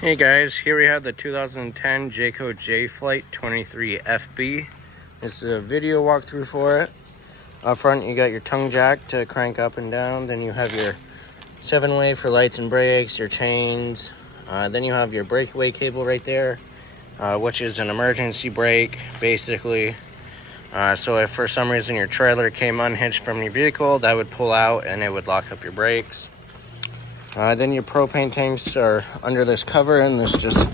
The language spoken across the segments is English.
Hey guys, here we have the 2010 Jayco Jay Flight 23 FB. This is a video walkthrough for it. Up front you got your tongue jack to crank up and down. Then you have your 7-way for lights and brakes, your chains. Then you have your breakaway cable right there, which is an emergency brake basically. So if for some reason your trailer came unhinged from your vehicle, that would pull out and it would lock up your brakes. Then your propane tanks are under this cover, and this just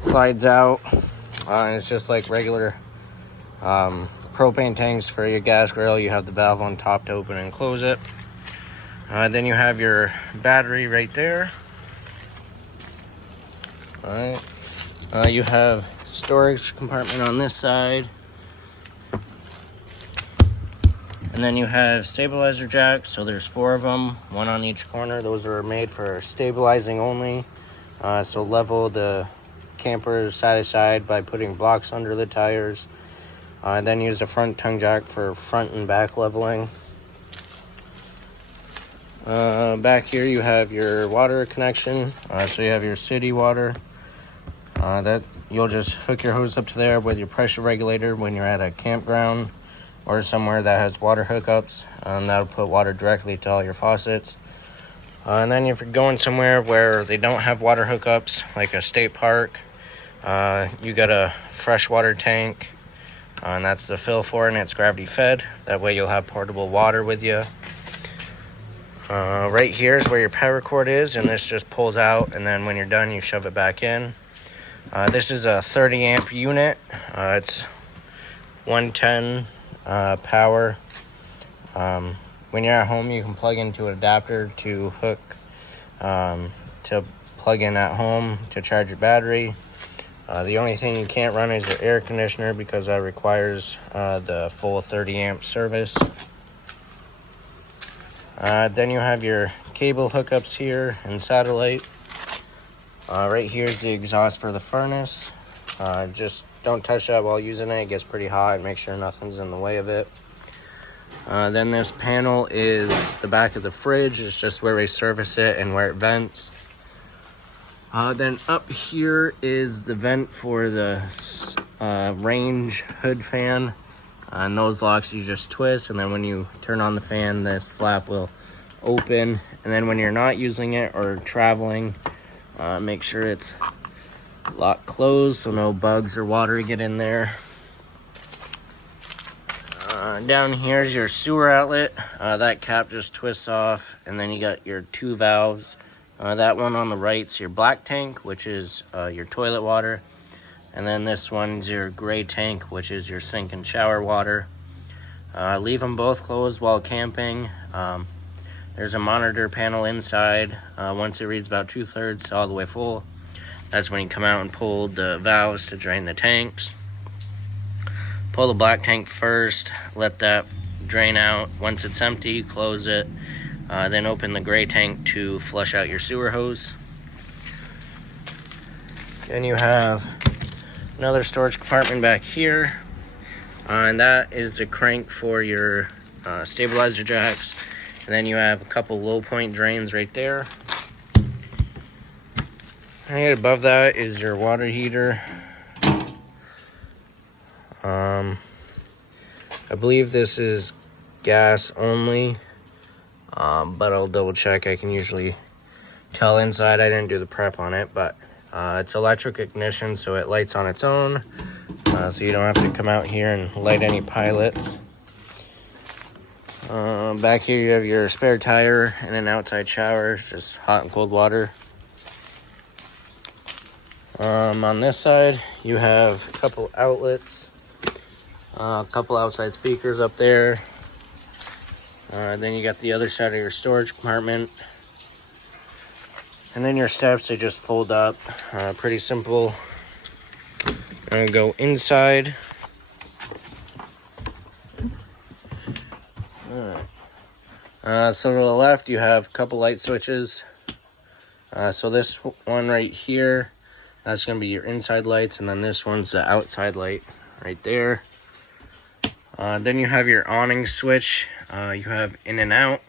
slides out. And it's just like regular propane tanks for your gas grill. You have the valve on top to open and close it. Then you have your battery right there. All right. You have storage compartment on this side. And then you have stabilizer jacks, so there's 4 of them, 1 on each corner. Those are made for stabilizing only. So level the camper side to side by putting blocks under the tires. And then use the front tongue jack for front and back leveling. Back here you have your water connection. So you have your city water. That you'll just hook your hose up to there with your pressure regulator when you're at a campground or somewhere that has water hookups. That'll put water directly to all your faucets. And then if you're going somewhere where they don't have water hookups, like a state park, you got a freshwater tank, and that's the fill for it, and it's gravity fed. That way you'll have portable water with you. Right here is where your power cord is, and this just pulls out, and then when you're done you shove it back in. This is a 30 amp unit. It's 110 power. When you're at home, you can plug into an adapter to hook to plug in at home to charge your battery. The only thing you can't run is your air conditioner because that requires the full 30 amp service. Then you have your cable hookups here and satellite. Right here is the exhaust for the furnace. Just don't touch that while using it. It gets pretty hot. Make sure nothing's in the way of it. Then this panel is the back of the fridge. It's just where we service it and where it vents. Then up here is the vent for the range hood fan. And those locks you just twist, and then when you turn on the fan, this flap will open. And then when you're not using it or traveling, make sure it's locked closed so no bugs or water get in there. Down here's your sewer outlet. That cap just twists off, and then you got your 2 valves. That one on the right's your black tank, which is your toilet water, and then this one's your gray tank, which is your sink and shower water. Leave them both closed while camping. There's a monitor panel inside. Once it reads about 2/3 all the way full, that's when you come out and pull the valves to drain the tanks. Pull the black tank first, let that drain out. Once it's empty, close it. Then open the gray tank to flush out your sewer hose. Then you have another storage compartment back here. And that is the crank for your stabilizer jacks. And then you have a couple low point drains right there. Right above that is your water heater. I believe this is gas only, but I'll double check. I can usually tell inside. I didn't do the prep on it, but it's electric ignition, so it lights on its own, so you don't have to come out here and light any pilots. Back here you have your spare tire and an outside shower. It's just hot and cold water. On this side you have a couple outlets, a couple outside speakers up there. Then you got the other side of your storage compartment, and then your steps, they just fold up. Pretty simple. I'm gonna go inside. So to the left you have a couple light switches. So this one right here, that's going to be your inside lights, and then this one's the outside light right there. Then you have your awning switch. You have in and out.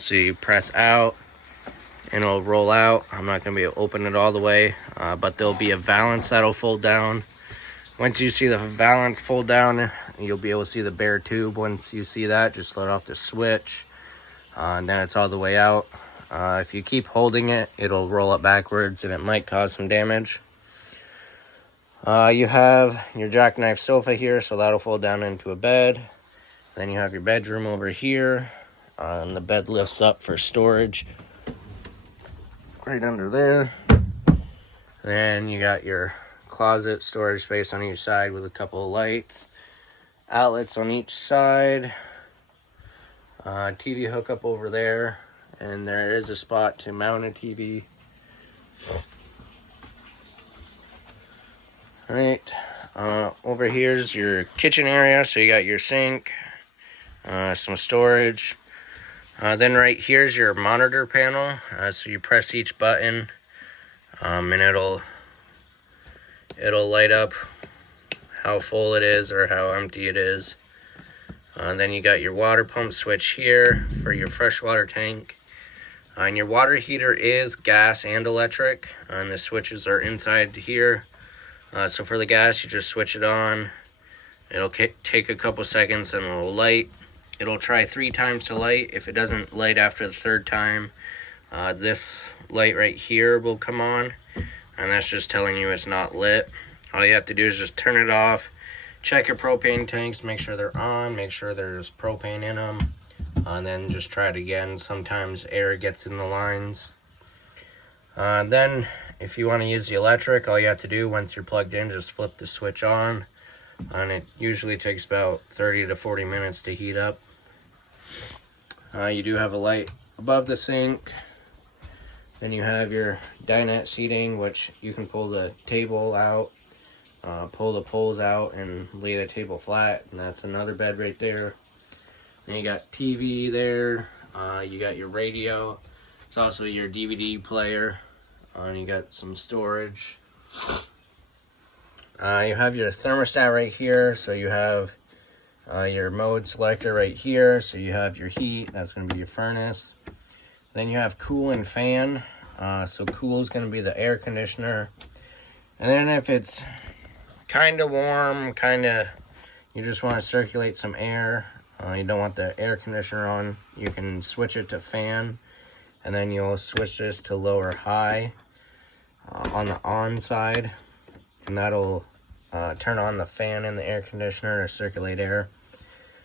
So you press out, and it'll roll out. I'm not going to be able to open it all the way, but there'll be a valance that'll fold down. Once you see the valance fold down, you'll be able to see the bare tube. Once you see that, just let off the switch, and then it's all the way out. If you keep holding it, it'll roll up backwards and it might cause some damage. You have your Jackknife Sofa here, so that'll fold down into a bed. Then you have your bedroom over here, and the bed lifts up for storage right under there. Then you got your closet storage space on each side with a couple of lights, outlets on each side, TV hookup over there, and there is a spot to mount a TV. Alright, over here's your kitchen area, so you got your sink, some storage. Then right here's your monitor panel, so you press each button, and it'll light up how full it is or how empty it is. Then you got your water pump switch here for your freshwater tank. And your water heater is gas and electric, and the switches are inside here. So for the gas, you just switch it on. It'll take a couple seconds and it'll light. It'll try 3 times to light. If it doesn't light after the 3rd time, this light right here will come on, and that's just telling you it's not lit. All you have to do is just turn it off, check your propane tanks, make sure they're on, make sure there's propane in them, and then just try it again. Sometimes air gets in the lines. Then if you want to use the electric, all you have to do once you're plugged in, just flip the switch on, and it usually takes about 30 to 40 minutes to heat up. You do have a light above the sink. Then you have your dinette seating, which you can pull the table out, pull the poles out, and lay the table flat, and that's another bed right there. Then you got TV there, you got your radio, it's also your DVD player, and you got some storage. You have your thermostat right here, so you have your mode selector right here, so you have your heat, that's going to be your furnace. Then you have cool and fan, so cool is going to be the air conditioner. And then if it's kind of warm, you just want to circulate some air, you don't want the air conditioner on, you can switch it to fan, and then you'll switch this to low or high on the on side, and that'll turn on the fan and the air conditioner to circulate air.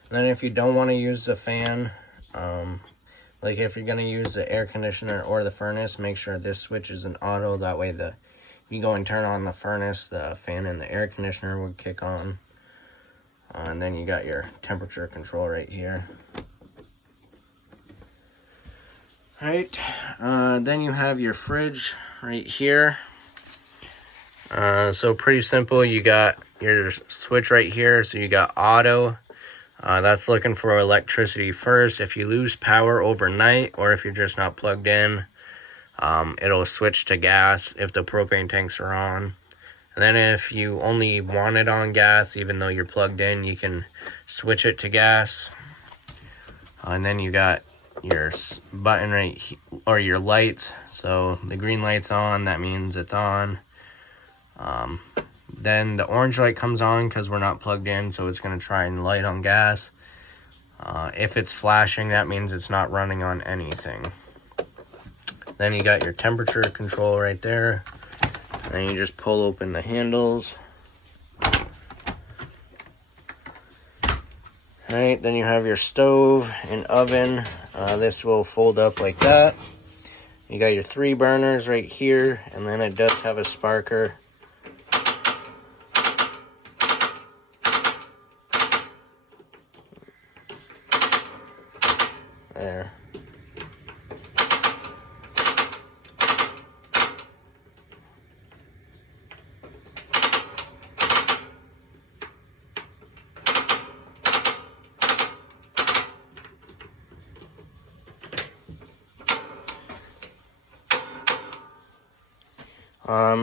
And then if you don't want to use the fan, like if you're going to use the air conditioner or the furnace, make sure this switch is an auto. That way if you go and turn on the furnace, the fan and the air conditioner would kick on. And then you got your temperature control right here. Alright, then you have your fridge right here. So pretty simple. You got your switch right here, so you got auto. That's looking for electricity first. If you lose power overnight, or if you're just not plugged in, it'll switch to gas if the propane tanks are on. And then if you only want it on gas, even though you're plugged in, you can switch it to gas. And then you got your button right here, or your lights. So the green light's on, that means it's on. Then the orange light comes on because we're not plugged in, so it's going to try and light on gas. If it's flashing, that means it's not running on anything. Then you got your temperature control right there. And you just pull open the handles. Alright, then you have your stove and oven. This will fold up like that. You got your 3 burners right here, and then it does have a sparker. There.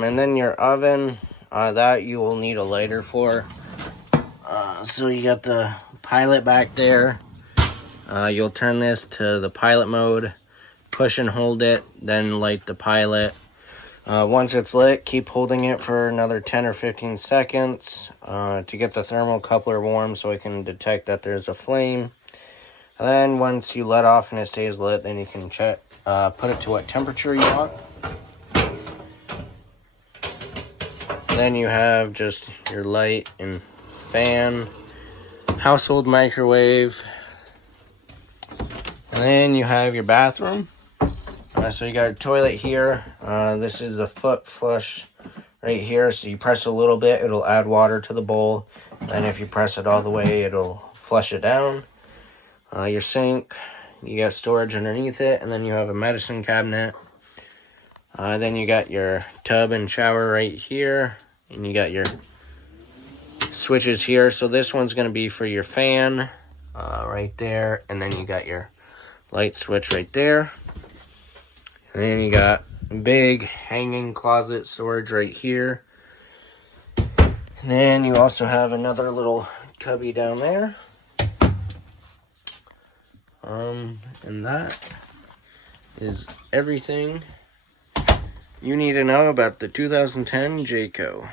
And then your oven, that you will need a lighter for. So you got the pilot back there. You'll turn this to the pilot mode. push and hold it, then light the pilot. Once it's lit, keep holding it for another 10 or 15 seconds to get the thermocoupler warm so it can detect that there's a flame. And then once you let off and it stays lit, then you can check, put it to what temperature you want. Then you have just your light and fan, household microwave, and then you have your bathroom. So you got a toilet here. This is the foot flush right here. So you press a little bit, it'll add water to the bowl. And if you press it all the way, it'll flush it down. Your sink, you got storage underneath it, and then you have a medicine cabinet. Then you got your tub and shower right here, and you got your switches here. So this one's going to be for your fan right there, and then you got your light switch right there. And then you got a big hanging closet storage right here. And then you also have another little cubby down there. And that is everything you need to know about the 2010 Jayco.